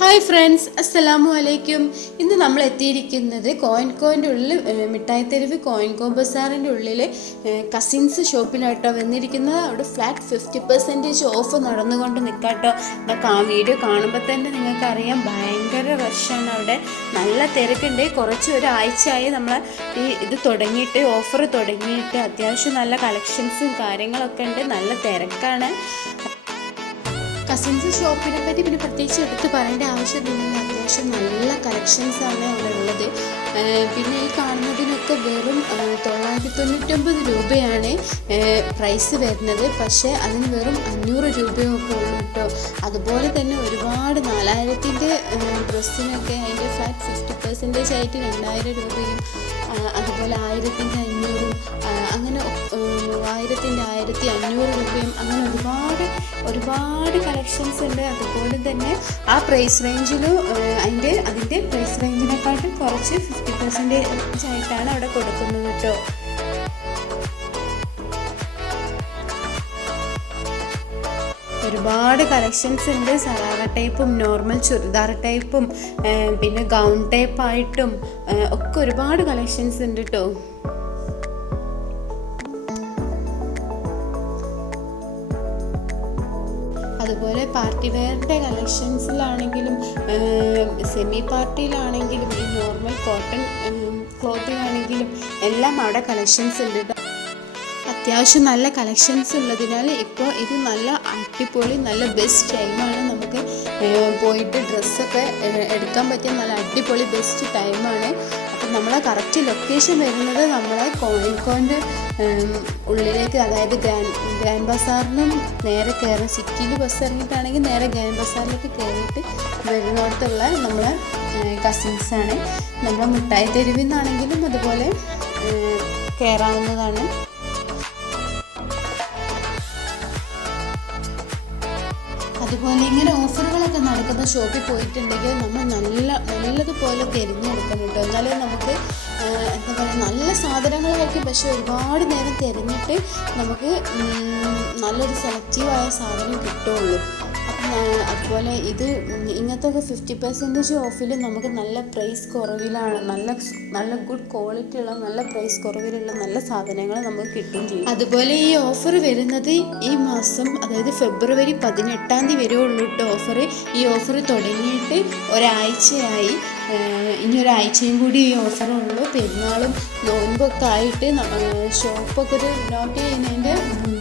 Hi friends, അസ്സലാമു അലൈക്കും. ഇന്ന് നമ്മൾ എത്തിയിരിക്കുന്നത് കോയിൻകോൻ്റെ ഉള്ളിൽ മിഠായിത്തെരുവ് കോയിൻകോ ബസാറിൻ്റെ ഉള്ളിൽ കസിൻസ് ഷോപ്പിലാട്ടോ വന്നിരിക്കുന്നത്. അവിടെ ഫ്ലാറ്റ് 50% ഓഫ് നടന്നുകൊണ്ട് നിൽക്കാട്ടോ. വീഡിയോ കാണുമ്പോൾ തന്നെ നിങ്ങൾക്കറിയാം, ഭയങ്കര റഷാണ് അവിടെ. നല്ല തിരക്കുണ്ട്. ഒരാഴ്ചയായി നമ്മൾ ഇത് തുടങ്ങിയിട്ട്, ഓഫർ തുടങ്ങിയിട്ട്. അത്യാവശ്യം നല്ല കളക്ഷൻസും കാര്യങ്ങളൊക്കെ ഉണ്ട്. നല്ല തിരക്കാണ്. കസിൻസ് ഷോപ്പിനെ പറ്റി പിന്നെ പ്രത്യേകിച്ച് എടുത്ത് പറയേണ്ട ആവശ്യമില്ല. അത്യാവശ്യം നല്ല കളക്ഷൻസാണ് അവിടെ ഉള്ളത്. പിന്നെ ഈ കാണുന്നതിനൊക്കെ വെറും 999 രൂപയാണ് പ്രൈസ് വരുന്നത്. പക്ഷേ അതിന് വെറും 500 രൂപയൊക്കെ ഉള്ളൂ കേട്ടോ. അതുപോലെ തന്നെ ഒരുപാട് 4000-ൻ്റെ ഡ്രസ്സിനൊക്കെ അതിൻ്റെ ഫ്ലാറ്റ് 50% ആയിട്ട് 2000 രൂപയും, അതുപോലെ 1500, അങ്ങനെ 3000-ൻ്റെ 1500 രൂപയും, അങ്ങനെ ഒരുപാട് കളക്ഷൻസ് ഉണ്ട്. അതുപോലെ തന്നെ ആ പ്രൈസ് റേഞ്ചിലും അതിൻ്റെ പ്രൈസ് റേഞ്ചിനെക്കാട്ടും കുറച്ച് 50% ആയിട്ടാണ് അവിടെ കൊടുക്കുന്നത് കേട്ടോ. ഒരുപാട് കളക്ഷൻസ് ഉണ്ട്. സറാറ ടൈപ്പും നോർമൽ ചുരിദാർ ടൈപ്പും പിന്നെ ഗൗൺ ടൈപ്പായിട്ടും ഒക്കെ ഒരുപാട് കളക്ഷൻസ് ഉണ്ട് കേട്ടോ. അതുപോലെ പാർട്ടി വെയറിൻ്റെ കളക്ഷൻസിലാണെങ്കിലും സെമി പാർട്ടിയിലാണെങ്കിലും ഈ നോർമൽ കോട്ടൺ ക്ലോത്തിലാണെങ്കിലും എല്ലാം അവിടെ കളക്ഷൻസ് ഉണ്ട് കേട്ടോ. അത്യാവശ്യം നല്ല കളക്ഷൻസ് ഉള്ളതിനാൽ ഇപ്പോൾ ഇത് നല്ല അടിപൊളി, നല്ല ബെസ്റ്റ് ടൈമാണ്. നമുക്ക് പോയിട്ട് ഡ്രസ്സൊക്കെ എടുക്കാൻ പറ്റിയ നല്ല അടിപൊളി ബെസ്റ്റ് ടൈമാണ്. അപ്പം നമ്മളെ കറക്റ്റ് ലൊക്കേഷൻ വരുന്നത് നമ്മളെ കോയിൻകോൻ്റെ ഉള്ളിലേക്ക്, അതായത് ഗ്രാൻഡ് ബസാറിനും നേരെ കയറുന്ന, സിറ്റിയിൽ ബസ് ഇറങ്ങിയിട്ടാണെങ്കിൽ നേരെ ഗ്രാൻഡ് ബസാറിലേക്ക് കയറിയിട്ട് വരുന്നിടത്തുള്ള നമ്മളെ കസിൻസാണ്. നമ്മളെ മിഠായി തെരുവിൽ നിന്നാണെങ്കിലും അതുപോലെ കയറാവുന്നതാണ്. അതുപോലെ ഇങ്ങനെ ഓഫറുകളൊക്കെ നടക്കുന്ന ഷോപ്പിൽ പോയിട്ടുണ്ടെങ്കിൽ നമ്മൾ നല്ലതുപോലെ തിരഞ്ഞെടുക്കണം കേട്ടോ. എന്നാലേ നമുക്ക് എന്താ പറയുക, നല്ല സാധനങ്ങളായിരിക്കും, പക്ഷെ ഒരുപാട് നേരം തിരഞ്ഞിട്ട് നമുക്ക് നല്ലൊരു സെലക്റ്റീവായ സാധനം കിട്ടുള്ളൂ. അതുപോലെ ഇങ്ങനത്തെ 50% ഓഫിൽ നമുക്ക് നല്ല പ്രൈസ് കുറവിലാണ്, നല്ല ഗുഡ് ക്വാളിറ്റി ഉള്ള നല്ല പ്രൈസ് കുറവിലുള്ള നല്ല സാധനങ്ങൾ നമുക്ക് കിട്ടുകയും ചെയ്യും. അതുപോലെ ഈ ഓഫർ വരുന്നത് ഈ മാസം, അതായത് ഫെബ്രുവരി 18 വരെ ഉള്ളൂ കേട്ടോ ഓഫർ. ഈ ഓഫർ തുടങ്ങിയിട്ട് ഒരാഴ്ചയായി. ഇനി ഒരാഴ്ചയും കൂടി ഈ ഓഫറുള്ളൂ. പെരുന്നാളും നോമ്പൊക്കെ ആയിട്ട് ഷോപ്പൊക്കെ ഒരു നോട്ട് ചെയ്യുന്നതിൻ്റെ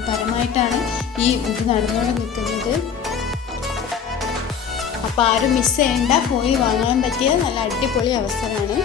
പരമായിട്ടാണ് ഈ ഇത് നടന്നുകൊണ്ട് നിൽക്കുന്നത്. അപ്പോൾ ആരും മിസ് ചെയ്യേണ്ട, പോയി വാങ്ങാൻ പറ്റിയ നല്ല അടിപൊളി അവസരമാണ്.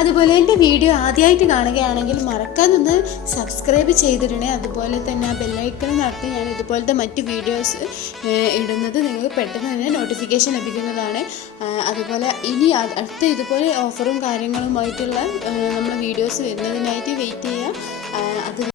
അതുപോലെ എൻ്റെ വീഡിയോ ആദ്യമായിട്ട് കാണുകയാണെങ്കിൽ മറക്കാതൊന്ന് സബ്സ്ക്രൈബ് ചെയ്തിടണേ. അതുപോലെ തന്നെ ആ ബെല്ലൈക്കൺ നടത്തി ഞാൻ ഇതുപോലത്തെ മറ്റ് വീഡിയോസ് ഇടുന്നത് നിങ്ങൾക്ക് പെട്ടെന്ന് തന്നെ നോട്ടിഫിക്കേഷൻ ലഭിക്കുന്നതാണ്. അതുപോലെ ഇനി അടുത്ത ഇതുപോലെ ഓഫറും കാര്യങ്ങളുമായിട്ടുള്ള നമ്മൾ വീഡിയോസ് വരുന്നതിനായിട്ട് വെയിറ്റ് ചെയ്യുക. അത്